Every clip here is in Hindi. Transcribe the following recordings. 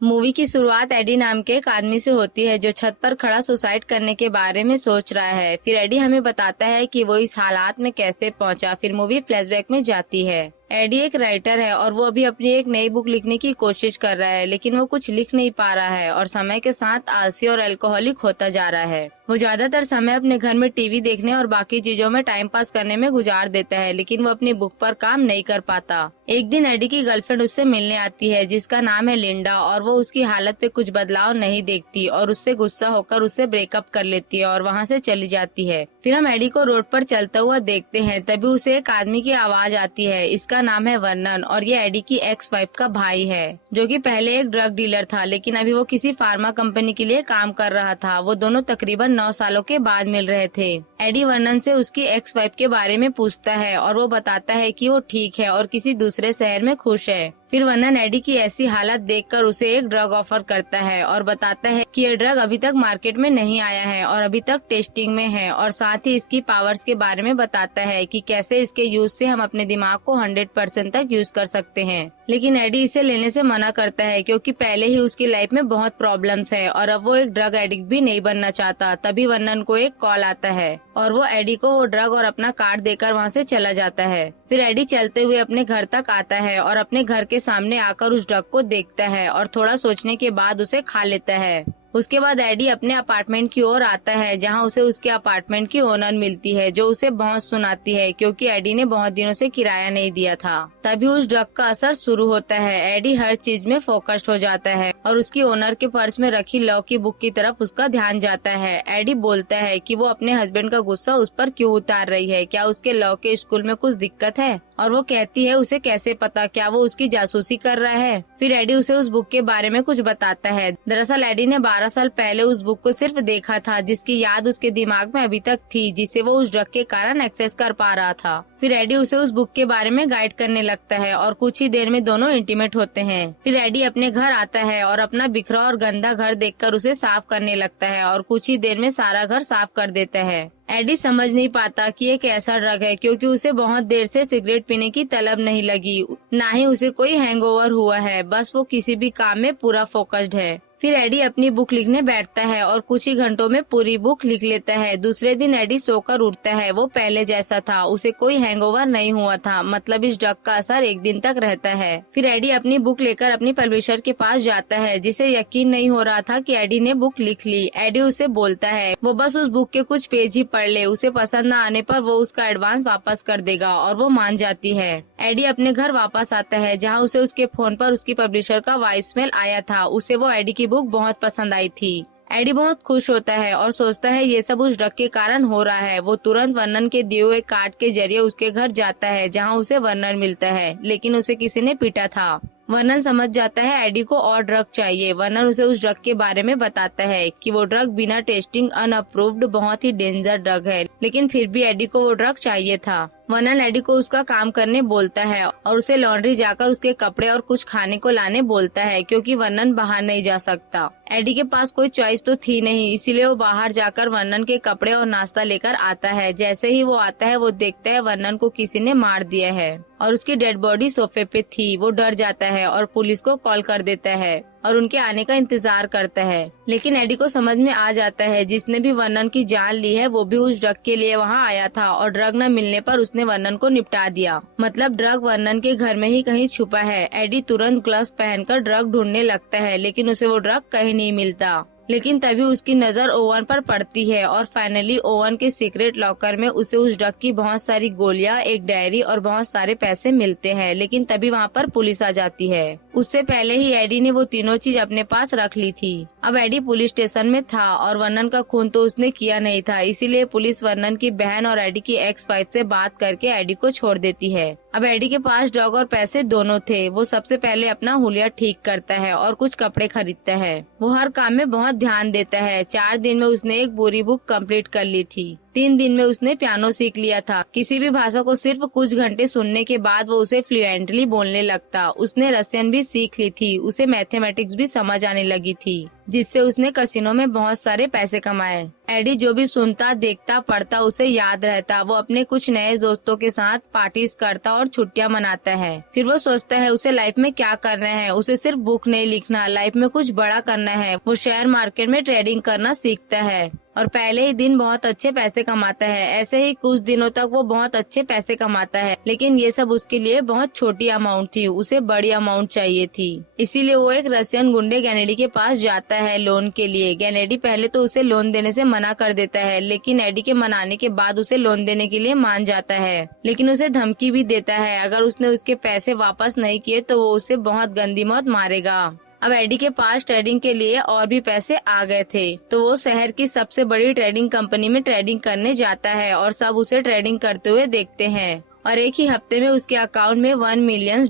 मूवी की शुरुआत एडी नाम के एक आदमी से होती है जो छत पर खड़ा सुसाइड करने के बारे में सोच रहा है। फिर एडी हमें बताता है कि वो इस हालात में कैसे पहुंचा। फिर मूवी फ्लैशबैक में जाती है। एडी एक राइटर है और वो अभी अपनी एक नई बुक लिखने की कोशिश कर रहा है, लेकिन वो कुछ लिख नहीं पा रहा है और समय के साथ आलसी और अल्कोहलिक होता जा रहा है। वो ज्यादातर समय अपने घर में टीवी देखने और बाकी चीजों में टाइम पास करने में गुजार देता है, लेकिन वो अपनी बुक पर काम नहीं कर पाता। एक दिन एडी की गर्लफ्रेंड उससे मिलने आती है जिसका नाम है लिंडा, और वो उसकी हालत पे कुछ बदलाव नहीं देखती और उससे गुस्सा होकर उससे ब्रेकअप कर लेती है और वहाँ से चली जाती है। फिर हम एडी को रोड पर चलता हुआ देखते हैं। तभी उसे एक आदमी की आवाज आती है। इसका नाम है वर्नन और ये एडी की एक्स वाइफ का भाई है, जो कि पहले एक ड्रग डीलर था, लेकिन अभी वो किसी फार्मा कंपनी के लिए काम कर रहा था। वो दोनों तकरीबन 9 सालों के बाद मिल रहे थे। एडी वर्नन से उसकी एक्स वाइफ के बारे में पूछता है और वो बताता है कि वो ठीक है और किसी दूसरे शहर में खुश है। फिर वर्नन एडी की ऐसी हालत देखकर उसे एक ड्रग ऑफर करता है और बताता है कि ये ड्रग अभी तक मार्केट में नहीं आया है और अभी तक टेस्टिंग में है, और साथ ही इसकी पावर्स के बारे में बताता है कि कैसे इसके यूज से हम अपने दिमाग को 100% तक यूज कर सकते हैं। लेकिन एडी इसे लेने से मना करता है क्योंकि पहले ही उसकी लाइफ में बहुत प्रॉब्लम्स है और अब वो एक ड्रग एडिक्ट भी नहीं बनना चाहता। तभी वर्नन को एक कॉल आता है और वो एडी को वो ड्रग और अपना कार्ड देकर वहाँ से चला जाता है। फिर एडी चलते हुए अपने घर तक आता है और अपने घर के सामने आकर उस ड्रग को देखता है और थोड़ा सोचने के बाद उसे खा लेता है। उसके बाद एडी अपने अपार्टमेंट की ओर आता है जहां उसे उसके अपार्टमेंट की ओनर मिलती है, जो उसे बहुत सुनाती है क्योंकि एडी ने बहुत दिनों से किराया नहीं दिया था। तभी उस ड्रग का असर शुरू होता है। एडी हर चीज में फोकस्ड हो जाता है और उसकी ओनर के पर्स में रखी लॉ की बुक की तरफ उसका ध्यान जाता है। एडी बोलता है कि वो अपने हस्बैंड का गुस्सा उस पर क्यों उतार रही है, क्या उसके लॉ के स्कूल में कुछ दिक्कत है, और वो कहती है उसे कैसे पता, क्या वो उसकी जासूसी कर रहा है। फिर एडी उसे उस बुक के बारे में कुछ बताता है। दरअसल एडी ने 12 साल पहले उस बुक को सिर्फ देखा था, जिसकी याद उसके दिमाग में अभी तक थी, जिसे वो उस ड्रग के कारण एक्सेस कर पा रहा था। फिर एडी उसे उस बुक के बारे में गाइड करने लगता है और कुछ ही देर में दोनों इंटीमेट होते हैं। फिर एडी अपने घर आता है और अपना बिखरा और गंदा घर देखकर उसे साफ करने लगता है और कुछ ही देर में सारा घर साफ कर देता है। एडी समझ नहीं पाता कि ये कैसा ड्रग है क्योंकि उसे बहुत देर से सिगरेट पीने की तलब नहीं लगी, ना ही उसे कोई हैंगओवर हुआ है। बस वो किसी भी काम में पूरा फोकस्ड है। फिर एडी अपनी बुक लिखने बैठता है और कुछ ही घंटों में पूरी बुक लिख लेता है। दूसरे दिन एडी सोकर उठता है। वो पहले जैसा था, उसे कोई हैंगओवर नहीं हुआ था, मतलब इस ड्रग का असर एक दिन तक रहता है। फिर एडी अपनी बुक लेकर अपनी पब्लिशर के पास जाता है, जिसे यकीन नहीं हो रहा था कि एडी ने बुक लिख ली। एडी उसे बोलता है वो बस उस बुक के कुछ पेज ही पढ़ ले, उसे पसंद न आने पर वो उसका एडवांस वापस कर देगा, और वो मान जाती है। एडी अपने घर वापस आता है जहाँ उसे उसके फोन पर उसकी पब्लिशर का वॉइसमेल आया था। उसे वो एडी की बुक बहुत पसंद आई थी। एडी बहुत खुश होता है और सोचता है ये सब उस ड्रग के कारण हो रहा है। वो तुरंत वर्नन के दिए हुए कार्ड के जरिए उसके घर जाता है जहां उसे वर्नन मिलता है, लेकिन उसे किसी ने पीटा था। वर्नन समझ जाता है एडी को और ड्रग चाहिए। वर्नन उसे उस ड्रग के बारे में बताता है कि वो ड्रग बिना टेस्टिंग अनअप्रूव्ड बहुत ही डेंजर ड्रग है, लेकिन फिर भी एडी को वो ड्रग चाहिए था। वर्नन एडी को उसका काम करने बोलता है और उसे लॉन्ड्री जाकर उसके कपड़े और कुछ खाने को लाने बोलता है क्योंकि वर्नन बाहर नहीं जा सकता। एडी के पास कोई चॉइस तो थी नहीं, इसीलिए वो बाहर जाकर वर्नन के कपड़े और नाश्ता लेकर आता है। जैसे ही वो आता है वो देखता है वर्नन को किसी ने मार दिया है और उसकी डेड बॉडी सोफे पे थी। वो डर जाता है और पुलिस को कॉल कर देता है और उनके आने का इंतजार करता है। लेकिन एडी को समझ में आ जाता है जिसने भी वर्नन की जान ली है वो भी उस ड्रग के लिए वहाँ आया था और ड्रग न मिलने पर उसने वर्नन को निपटा दिया, मतलब ड्रग वर्नन के घर में ही कहीं छुपा है। एडी तुरंत ग्लव्स पहनकर ड्रग ढूंढने लगता है, लेकिन उसे वो ड्रग कहीं नहीं मिलता। लेकिन तभी उसकी नजर ओवन पर पड़ती है और फाइनली ओवन के सीक्रेट लॉकर में उसे उस ड्रग की बहुत सारी गोलियां, एक डायरी और बहुत सारे पैसे मिलते हैं। लेकिन तभी वहाँ पर पुलिस आ जाती है। उससे पहले ही एडी ने वो तीनों चीज अपने पास रख ली थी। अब एडी पुलिस स्टेशन में था और वर्नन का खून तो उसने किया नहीं था, इसीलिए पुलिस वर्नन की बहन और एडी की एक्स वाइफ से बात करके एडी को छोड़ देती है। अब एडी के पास ड्रग और पैसे दोनों थे। वो सबसे पहले अपना हुलिया ठीक करता है और कुछ कपड़े खरीदता है। वो हर काम में बहुत ध्यान देता है। 4 दिन में उसने एक पूरी बुक कंप्लीट कर ली थी। 3 दिन में उसने पियानो सीख लिया था। किसी भी भाषा को सिर्फ कुछ घंटे सुनने के बाद वो उसे फ्लुएंटली बोलने लगता। उसने रशियन भी सीख ली थी। उसे मैथमेटिक्स भी समझ आने लगी थी, जिससे उसने कसिनो में बहुत सारे पैसे कमाए। एडी जो भी सुनता, देखता, पढ़ता उसे याद रहता। वो अपने कुछ नए दोस्तों के साथ पार्टीज करता और छुट्टियां मनाता है। फिर वो सोचता है उसे लाइफ में क्या करना है। उसे सिर्फ बुक नहीं लिखना, लाइफ में कुछ बड़ा करना है। वो शेयर मार्केट में ट्रेडिंग करना सीखता है और पहले ही दिन बहुत अच्छे पैसे कमाता है। ऐसे ही कुछ दिनों तक वो बहुत अच्छे पैसे कमाता है, लेकिन ये सब उसके लिए बहुत छोटी अमाउंट थी। उसे बड़ी अमाउंट चाहिए थी। इसीलिए वो एक रशियन गुंडे गेनेडी के पास जाता है लोन के लिए। गेनेडी पहले तो उसे लोन देने से मना कर देता है, लेकिन एडी के मनाने के बाद उसे लोन देने के लिए मान जाता है। लेकिन उसे धमकी भी देता है, अगर उसने उसके पैसे वापस नहीं किए तो वो उसे बहुत गंदी मौत मारेगा। अब एडी के पास ट्रेडिंग के लिए और भी पैसे आ गए थे, तो वो शहर की सबसे बड़ी ट्रेडिंग कंपनी में ट्रेडिंग करने जाता है और सब उसे ट्रेडिंग करते हुए देखते हैं। और एक ही हफ्ते में उसके अकाउंट में $1 मिलियन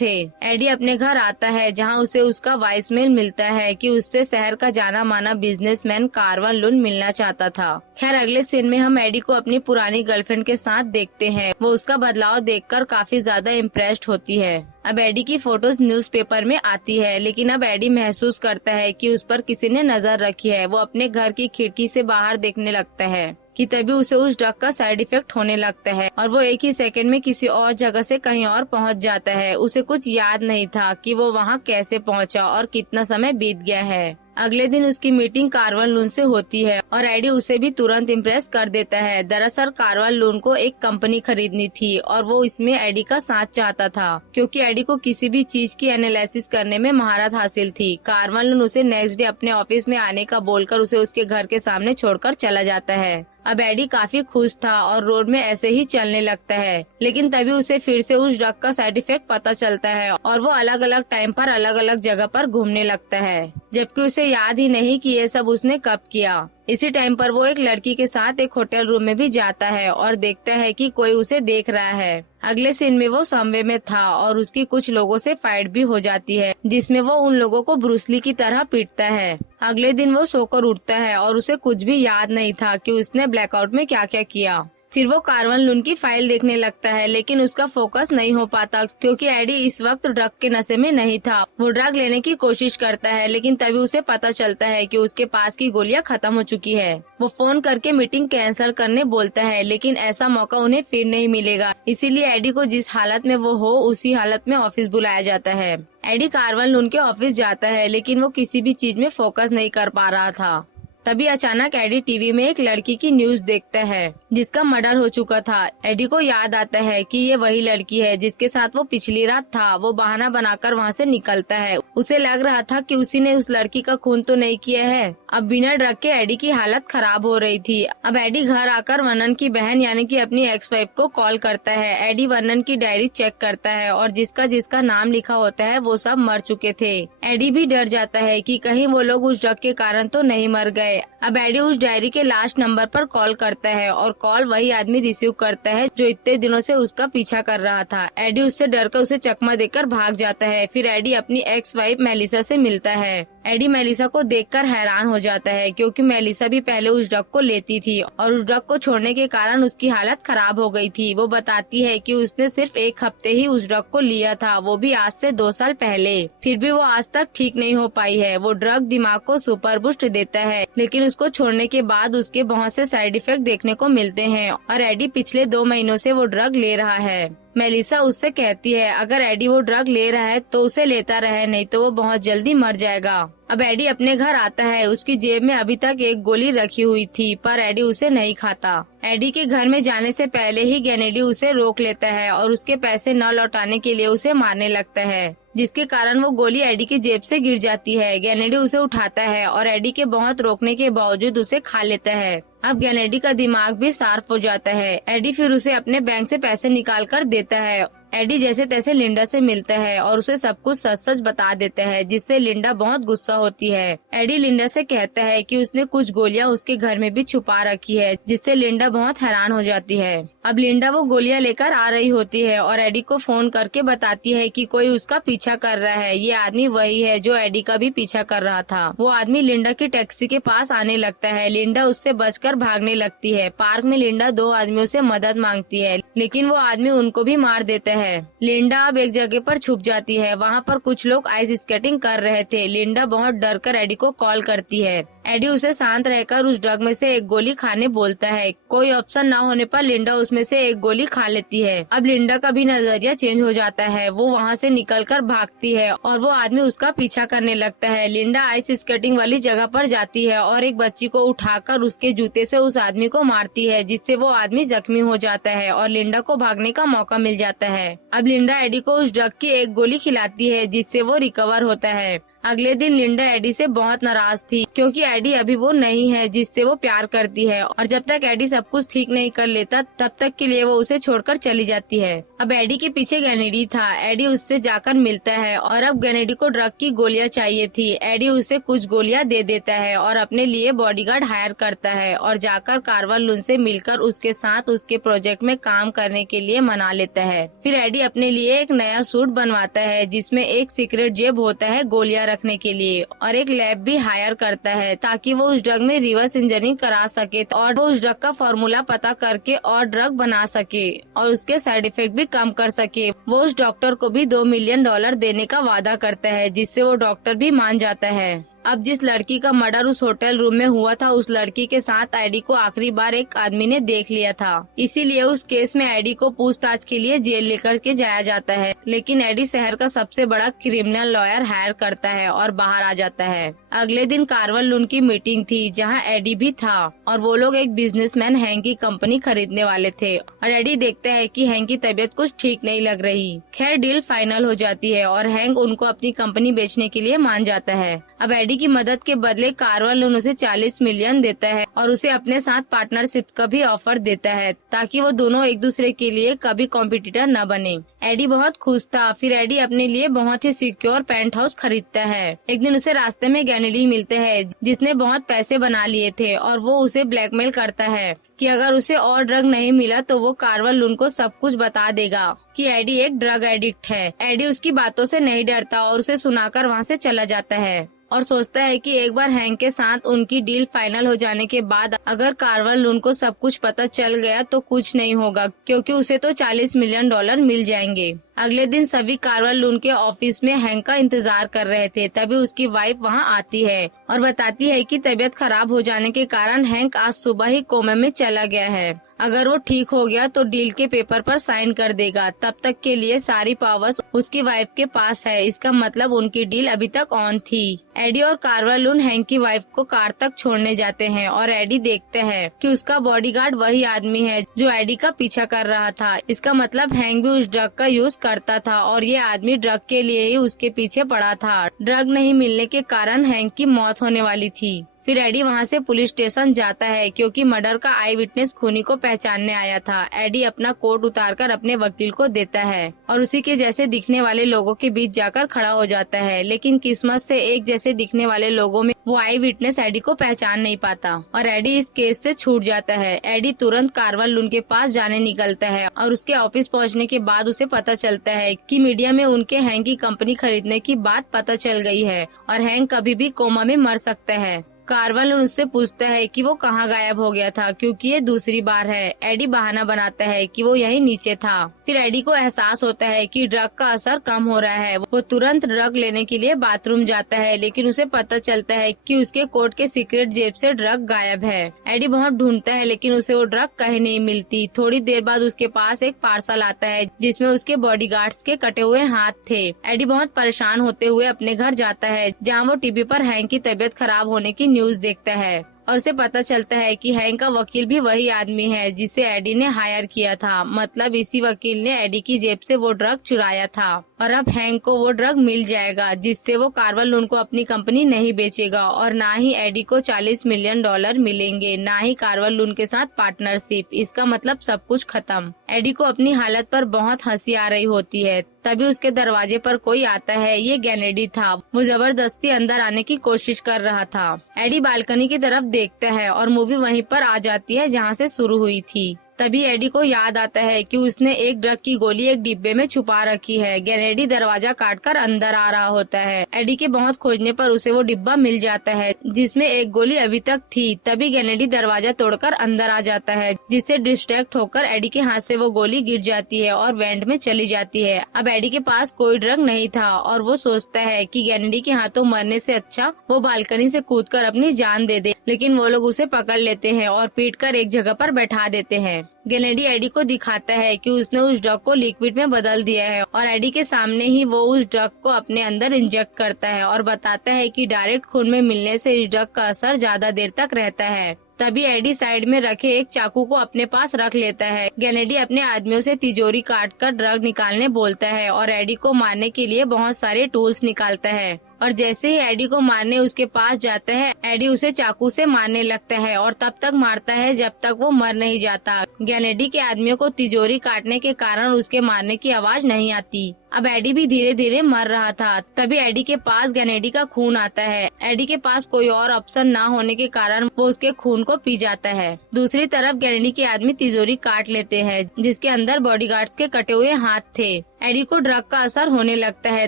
थे। एडी अपने घर आता है, जहां उसे उसका वॉइसमेल मिलता है कि उससे शहर का जाना माना बिजनेसमैन कार्वन लुन मिलना चाहता था। खैर, अगले सीन में हम एडी को अपनी पुरानी गर्लफ्रेंड के साथ देखते हैं। वो उसका बदलाव देखकर काफी ज्यादा इम्प्रेस्ड होती है। अब एडी की फोटोज न्यूज़पेपर में आती है, लेकिन अब एडी महसूस करता है कि उस पर किसी ने नजर रखी है। वो अपने घर की खिड़की से बाहर देखने लगता है कि तभी उसे उस ड्रग का साइड इफेक्ट होने लगता है और वो एक ही सेकंड में किसी और जगह से कहीं और पहुंच जाता है। उसे कुछ याद नहीं था कि वो वहां कैसे पहुंचा और कितना समय बीत गया है। अगले दिन उसकी मीटिंग कार्वन लून से होती है और एडी उसे भी तुरंत इम्प्रेस कर देता है। दरअसल कार्वन लून को एक कंपनी खरीदनी थी और वो इसमें एडी का साथ चाहता था, क्योंकि एडी को किसी भी चीज की एनालिसिस करने में महारत हासिल थी। कार्वन लून उसे नेक्स्ट डे अपने ऑफिस में आने का बोलकर उसे उसके घर के सामने छोड़कर चला जाता है। अब एडी काफी खुश था और रोड में ऐसे ही चलने लगता है, लेकिन तभी उसे फिर से उस ड्रग का साइड इफेक्ट पता चलता है और वो अलग अलग टाइम पर अलग अलग जगह पर घूमने लगता है, जबकि उसे याद ही नहीं कि ये सब उसने कब किया। इसी टाइम पर वो एक लड़की के साथ एक होटल रूम में भी जाता है और देखता है कि कोई उसे देख रहा है। अगले सीन में वो सबवे में था और उसकी कुछ लोगों से फाइट भी हो जाती है, जिसमें वो उन लोगों को ब्रूसली की तरह पीटता है। अगले दिन वो सोकर उठता है और उसे कुछ भी याद नहीं था कि उसने ब्लैकआउट में क्या क्या किया। फिर वो कार्वन लून की फाइल देखने लगता है, लेकिन उसका फोकस नहीं हो पाता क्योंकि एडी इस वक्त ड्रग के नशे में नहीं था। वो ड्रग लेने की कोशिश करता है, लेकिन तभी उसे पता चलता है कि उसके पास की गोलियां खत्म हो चुकी है। वो फोन करके मीटिंग कैंसिल करने बोलता है, लेकिन ऐसा मौका उन्हें फिर नहीं मिलेगा। इसीलिए एडी को जिस हालत में वो हो उसी हालत में ऑफिस बुलाया जाता है। एडी कार्वन लून के ऑफिस जाता है, लेकिन वो किसी भी चीज में फोकस नहीं कर पा रहा था। तभी अचानक एडी टीवी में एक लड़की की न्यूज देखता है जिसका मर्डर हो चुका था। एडी को याद आता है कि ये वही लड़की है जिसके साथ वो पिछली रात था। वो बहाना बनाकर वहाँ से निकलता है। उसे लग रहा था कि उसी ने उस लड़की का खून तो नहीं किया है। अब बिना ड्रग के एडी की हालत खराब हो रही थी। अब एडी घर आकर वर्नन की बहन यानी कि अपनी एक्स वाइफ को कॉल करता है। एडी वर्नन की डायरी चेक करता है और जिसका जिसका नाम लिखा होता है वो सब मर चुके थे। एडी भी डर जाता है कि कहीं वो लोग उस ड्रग के कारण तो नहीं मर गए। अब एडी उस डायरी के लास्ट नंबर पर कॉल करता है और कॉल वही आदमी रिसीव करता है जो इतने दिनों से उसका पीछा कर रहा था। एडी उससे डरकर उसे चकमा देकर भाग जाता है। फिर एडी अपनी एक्स वाइफ मेलिसा से मिलता है। एडी मेलिसा को देखकर हैरान हो जाता है क्योंकि मेलिसा भी पहले उस ड्रग को लेती थी और उस ड्रग को छोड़ने के कारण उसकी हालत खराब हो गई थी। वो बताती है कि उसने सिर्फ 1 हफ्ते ही उस ड्रग को लिया था, वो भी आज से 2 साल पहले। फिर भी वो आज तक ठीक नहीं हो पाई है। वो ड्रग दिमाग को सुपर बूस्ट देता है, लेकिन उसको छोड़ने के बाद उसके बहुत से साइड इफेक्ट देखने को मिलते हैं और एडी पिछले 2 महीनों से वो ड्रग ले रहा है। मेलिसा उससे कहती है अगर एडी वो ड्रग ले रहा है तो उसे लेता रहे, नहीं तो वो बहुत जल्दी मर जाएगा। अब एडी अपने घर आता है। उसकी जेब में अभी तक एक गोली रखी हुई थी, पर एडी उसे नहीं खाता। एडी के घर में जाने से पहले ही गेनेडी उसे रोक लेता है और उसके पैसे न लौटाने के लिए उसे मारने लगता है, जिसके कारण वो गोली एडी की जेब से गिर जाती है। गेनेडी उसे उठाता है और एडी के बहुत रोकने के बावजूद उसे खा लेता है। अब गेनेडी का दिमाग भी शार्प हो जाता है। एडी फिर उसे अपने बैंक से पैसे निकाल कर देता है एडी जैसे तैसे लिंडा से मिलता है और उसे सब कुछ सच सच बता देता है, जिससे लिंडा बहुत गुस्सा होती है। एडी लिंडा से कहता है कि उसने कुछ गोलियां उसके घर में भी छुपा रखी है, जिससे लिंडा बहुत हैरान हो जाती है। अब लिंडा वो गोलियां लेकर आ रही होती है और एडी को फोन करके बताती है कि कोई उसका पीछा कर रहा है। ये आदमी वही है जो एडी का भी पीछा कर रहा था। वो आदमी लिंडा की टैक्सी के पास आने लगता है। लिंडा उससे बचकर भागने लगती है। पार्क में लिंडा दो आदमियों से मदद मांगती है, लेकिन वो आदमी उनको भी मार देता है। लिंडा अब एक जगह पर छुप जाती है। वहाँ पर कुछ लोग आइस स्केटिंग कर रहे थे। लिंडा बहुत डर कर एडी को कॉल करती है। एडी उसे शांत रहकर उस ड्रग में से एक गोली खाने बोलता है। कोई ऑप्शन न होने पर लिंडा उसमें से एक गोली खा लेती है। अब लिंडा का भी नजरिया चेंज हो जाता है। वो वहाँ से निकलकर भागती है और वो आदमी उसका पीछा करने लगता है। लिंडा आइस स्केटिंग वाली जगह पर जाती है और एक बच्ची को उठाकर उसके जूते से उस आदमी को मारती है, जिससे वो आदमी जख्मी हो जाता है और लिंडा को भागने का मौका मिल जाता है। अब लिंडा एडी को उस ड्रग की एक गोली खिलाती है, जिससे वो रिकवर होता है। अगले दिन लिंडा एडी से बहुत नाराज थी, क्योंकि एडी अभी वो नहीं है जिससे वो प्यार करती है, और जब तक एडी सब कुछ ठीक नहीं कर लेता तब तक के लिए वो उसे छोड़कर चली जाती है। अब एडी के पीछे गैनेडी था। एडी उससे जाकर मिलता है और अब गैनेडी को ड्रग की गोलियां चाहिए थी। एडी उसे कुछ गोलियां दे देता है और अपने लिए बॉडीगार्ड हायर करता है और जाकर कार्वर लून से मिलकर उसके साथ उसके प्रोजेक्ट में काम करने के लिए मना लेता है। फिर एडी अपने लिए एक नया सूट बनवाता है, जिसमें एक सीक्रेट जेब होता है गोलियां रखने के लिए, और एक लैब भी हायर करता है ताकि वो उस ड्रग में रिवर्स इंजीनियरिंग करा सके और वो उस ड्रग का फॉर्मूला पता करके और ड्रग बना सके और उसके साइड इफेक्ट भी कम कर सके। वो उस डॉक्टर को भी $2 मिलियन देने का वादा करता है, जिससे वो डॉक्टर भी मान जाता है। अब जिस लड़की का मर्डर उस होटल रूम में हुआ था, उस लड़की के साथ एडी को आखिरी बार एक आदमी ने देख लिया था। इसीलिए उस केस में एडी को पूछताछ के लिए जेल लेकर के जाया जाता है, लेकिन एडी शहर का सबसे बड़ा क्रिमिनल लॉयर हायर करता है और बाहर आ जाता है। अगले दिन कार्वर लून की मीटिंग थी, जहाँ एडी भी था और वो लोग एक बिजनेसमैन हैंक की कंपनी खरीदने वाले थे और एडी देखता है कि हैंक की तबीयत कुछ ठीक नहीं लग रही। खैर डील फाइनल हो जाती है और हैंक उनको अपनी कंपनी बेचने के लिए मान जाता है। अब एडी की मदद के बदले कार्वर लून उसे 40 मिलियन देता है और उसे अपने साथ पार्टनरशिप का भी ऑफर देता है, ताकि वो दोनों एक दूसरे के लिए कभी कॉम्पिटिटर न बने। एडी बहुत खुश था। फिर एडी अपने लिए बहुत ही सिक्योर पेंट हाउस खरीदता है। एक दिन उसे रास्ते में गैनेडी मिलते हैं, जिसने बहुत पैसे बना लिए थे, और वो उसे ब्लैकमेल करता है कि अगर उसे और ड्रग नहीं मिला तो वो कार्वर लून को सब कुछ बता देगा कि एडी एक ड्रग एडिक्ट है। एडी उसकी बातों से नहीं डरता और उसे सुनाकर वहाँ से चला जाता है और सोचता है कि एक बार हैंक के साथ उनकी डील फाइनल हो जाने के बाद अगर कार्वर लून को सब कुछ पता चल गया तो कुछ नहीं होगा, क्योंकि उसे तो $40 मिलियन मिल जाएंगे। अगले दिन सभी कार्वर लून के ऑफिस में हैंक का इंतजार कर रहे थे। तभी उसकी वाइफ वहां आती है और बताती है कि तबीयत खराब हो जाने के कारण हैंक आज सुबह ही कोमा में चला गया है। अगर वो ठीक हो गया तो डील के पेपर पर साइन कर देगा। तब तक के लिए सारी पावर्स उसकी वाइफ के पास है। इसका मतलब उनकी डील अभी तक ऑन थी। एडी और कार्वर लून हैंक की वाइफ को कार तक छोड़ने जाते हैं और एडी देखते हैं कि उसका बॉडीगार्ड वही आदमी है जो एडी का पीछा कर रहा था। इसका मतलब हैंक भी उस ड्रग का यूज करता था और ये आदमी ड्रग के लिए ही उसके पीछे पड़ा था। ड्रग नहीं मिलने के कारण हैंक की मौत होने वाली थी। फिर एडी वहाँ से पुलिस स्टेशन जाता है, क्योंकि मर्डर का आई विटनेस खूनी को पहचानने आया था। एडी अपना कोट उतारकर अपने वकील को देता है और उसी के जैसे दिखने वाले लोगों के बीच जाकर खड़ा हो जाता है, लेकिन किस्मत से एक जैसे दिखने वाले लोगों में वो आई विटनेस एडी को पहचान नहीं पाता और एडी इस केस से छूट जाता है। एडी तुरंत कार्वर लून के पास जाने निकलता है और उसके ऑफिस पहुँचने के बाद उसे पता चलता है कि मीडिया में उनके हैंक की कंपनी खरीदने की बात पता चल गई है और हैंक कभी भी कोमा में मर सकता है। कार्वर लून उससे पूछता है कि वो कहाँ गायब हो गया था, क्योंकि ये दूसरी बार है। एडी बहाना बनाता है कि वो यहीं नीचे था। फिर एडी को एहसास होता है कि ड्रग का असर कम हो रहा है। वो तुरंत ड्रग लेने के लिए बाथरूम जाता है, लेकिन उसे पता चलता है कि उसके कोट के सीक्रेट जेब से ड्रग गायब है। एडी बहुत ढूंढता है, लेकिन उसे वो ड्रग कहीं नहीं मिलती। थोड़ी देर बाद उसके पास एक पार्सल आता है, जिसमें उसके बॉडीगार्ड्स के कटे हुए हाथ थे। एडी बहुत परेशान होते हुए अपने घर जाता है, जहाँ वो टीवी पर हैंक की तबीयत खराब होने की न्यूज देखता है और उसे पता चलता है कि हैंक का वकील भी वही आदमी है जिसे एडी ने हायर किया था। मतलब इसी वकील ने एडी की जेब से वो ड्रग चुराया था और अब हैंक को वो ड्रग मिल जाएगा, जिससे वो कार्वल लून को अपनी कंपनी नहीं बेचेगा और ना ही एडी को $40 मिलियन मिलेंगे, ना ही कार्वल लून के साथ पार्टनरशिप। इसका मतलब सब कुछ खत्म। एडी को अपनी हालत पर बहुत हंसी आ रही होती है। तभी उसके दरवाजे पर कोई आता है। ये गेनेडी था। वो जबरदस्ती अंदर आने की कोशिश कर रहा था। एडी बालकनी की तरफ देखता है और मूवी वहीं पर आ जाती है जहाँ से शुरू हुई थी। तभी एडी को याद आता है कि उसने एक ड्रग की गोली एक डिब्बे में छुपा रखी है। गेनेडी दरवाजा काटकर अंदर आ रहा होता है। एडी के बहुत खोजने पर उसे वो डिब्बा मिल जाता है जिसमें एक गोली अभी तक थी। तभी गेनेडी दरवाजा तोड़कर अंदर आ जाता है, जिससे डिस्ट्रैक्ट होकर एडी के हाथ से वो गोली गिर जाती है और वेंट में चली जाती है। अब एडी के पास कोई ड्रग नहीं था और वो सोचता है कि गेनेडी के हाथों मरने से अच्छा वो बालकनी से कूदकर अपनी जान दे दे, लेकिन वो लोग उसे पकड़ लेते हैं और पीटकर एक जगह पर बैठा देते हैं। गेनेडी एडी को दिखाता है कि उसने उस ड्रग को लिक्विड में बदल दिया है और एडी के सामने ही वो उस ड्रग को अपने अंदर इंजेक्ट करता है और बताता है कि डायरेक्ट खून में मिलने से इस ड्रग का असर ज्यादा देर तक रहता है। तभी एडी साइड में रखे एक चाकू को अपने पास रख लेता है। गेनेडी अपने आदमियों से तिजोरी काटकर ड्रग निकालने बोलता है और एडी को मारने के लिए बहुत सारे टूल्स निकालता है। और जैसे ही एडी को मारने उसके पास जाता है, एडी उसे चाकू से मारने लगता है और तब तक मारता है जब तक वो मर नहीं जाता। गेनेडी के आदमियों को तिजोरी काटने के कारण उसके मारने की आवाज नहीं आती। अब एडी भी धीरे धीरे मर रहा था। तभी एडी के पास गेनेडी का खून आता है। एडी के पास कोई और ऑप्शन ना होने के कारण वो उसके खून को पी जाता है। दूसरी तरफ गेनेडी के आदमी तिजोरी काट लेते हैं जिसके अंदर बॉडीगार्ड्स के कटे हुए हाथ थे। एडी को ड्रग का असर होने लगता है।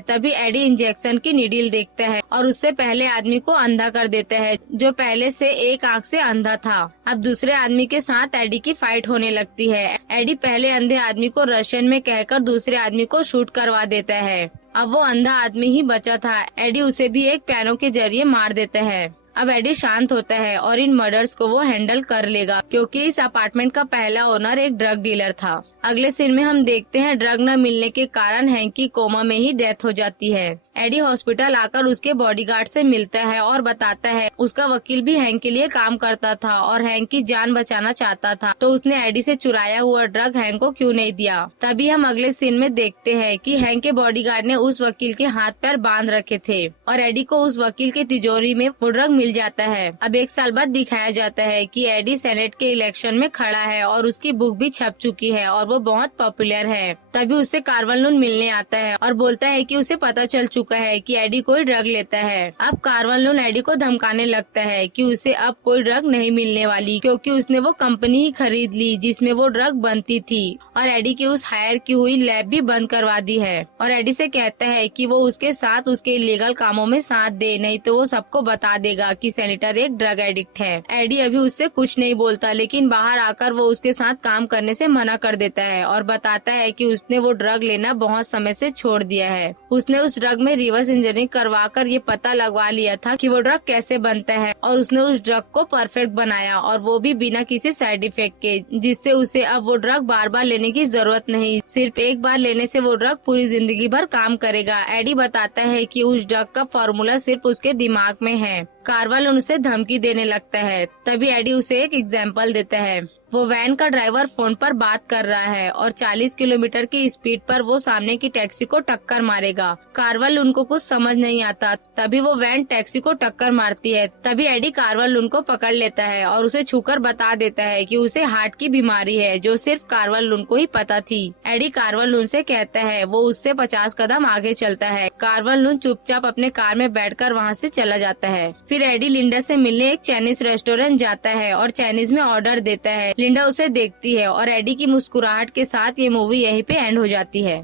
तभी एडी इंजेक्शन की नीडल देखता है और उससे पहले आदमी को अंधा कर देता है जो पहले से एक आंख से अंधा था। अब दूसरे आदमी के साथ एडी की फाइट होने लगती है। एडी पहले अंधे आदमी को रशियन में कहकर दूसरे आदमी को शूट करवा देता है। अब वो अंधा आदमी ही बचा था। एडी उसे भी एक पियानो के जरिए मार देता है। अब एडी शांत होता है और इन मर्डर्स को वो हैंडल कर लेगा क्योंकि इस अपार्टमेंट का पहला ओनर एक ड्रग डीलर था। अगले सीन में हम देखते हैं ड्रग न मिलने के कारण हैंक की कोमा में ही डेथ हो जाती है। एडी हॉस्पिटल आकर उसके बॉडीगार्ड से मिलता है और बताता है उसका वकील भी हैंक के लिए काम करता था और हैंक की जान बचाना चाहता था, तो उसने एडी से चुराया हुआ ड्रग हैंक को क्यों नहीं दिया। तभी हम अगले सीन में देखते हैं कि हैंक के बॉडीगार्ड ने उस वकील के हाथ पैर बांध रखे थे और एडी को उस वकील के तिजोरी में वो ड्रग मिल जाता है। अब एक साल बाद दिखाया जाता है कि एडी सेनेट के इलेक्शन में खड़ा है और उसकी बुक भी छप चुकी है और वो बहुत पॉपुलर है। तभी उससे कार्वल लून मिलने आता है और बोलता है कि उसे पता चल चुका है कि एडी कोई ड्रग लेता है। अब कार्वल लून एडी को धमकाने लगता है कि उसे अब कोई ड्रग नहीं मिलने वाली क्योंकि उसने वो कंपनी ही खरीद ली जिसमें वो ड्रग बनती थी और एडी की उस हायर की हुई लैब भी बंद करवा दी है। और एडी से कहता है कि वो उसके साथ उसके इलीगल कामों में साथ दे, नहीं तो वो सबको बता देगा कि सेनेटर एक ड्रग एडिक्ट है। एडी अभी उससे कुछ नहीं बोलता, लेकिन बाहर आकर वो उसके साथ काम करने से मना कर देता है और बताता है कि उसने वो ड्रग लेना बहुत समय से छोड़ दिया है। उसने उस ड्रग में रिवर्स इंजीनियरिंग करवाकर ये पता लगवा लिया था कि वो ड्रग कैसे बनता है और उसने उस ड्रग को परफेक्ट बनाया और वो भी बिना किसी साइड इफेक्ट के, जिससे उसे अब वो ड्रग बार बार लेने की जरूरत नहीं। सिर्फ एक बार लेने से वो ड्रग पूरी जिंदगी भर काम करेगा। एडी बताता है कि उस ड्रग का फॉर्मूला सिर्फ उसके दिमाग में है। कार्वल उनसे धमकी देने लगता है। तभी एडी उसे एक एग्जाम्पल देता है। वो वैन का ड्राइवर फोन पर बात कर रहा है और 40 किलोमीटर की स्पीड पर वो सामने की टैक्सी को टक्कर मारेगा। कार्वल उनको कुछ समझ नहीं आता। तभी वो वैन टैक्सी को टक्कर मारती है। तभी एडी कार्वल उनको पकड़ लेता है और उसे छूकर बता देता है कि उसे हार्ट की बीमारी है, जो सिर्फ कार्वल उनको ही पता थी। एडी कार्वल उन से कहता है। वो उससे 50 कदम आगे चलता है। कार्वल उन चुपचाप अपने कार में बैठकर वहाँ से चला जाता है। फिर एडी लिंडा से मिलने एक चाइनीज रेस्टोरेंट जाता है और चाइनीज में ऑर्डर देता है। लिंडा उसे देखती है और एडी की मुस्कुराहट के साथ ये मूवी यहीं पे एंड हो जाती है।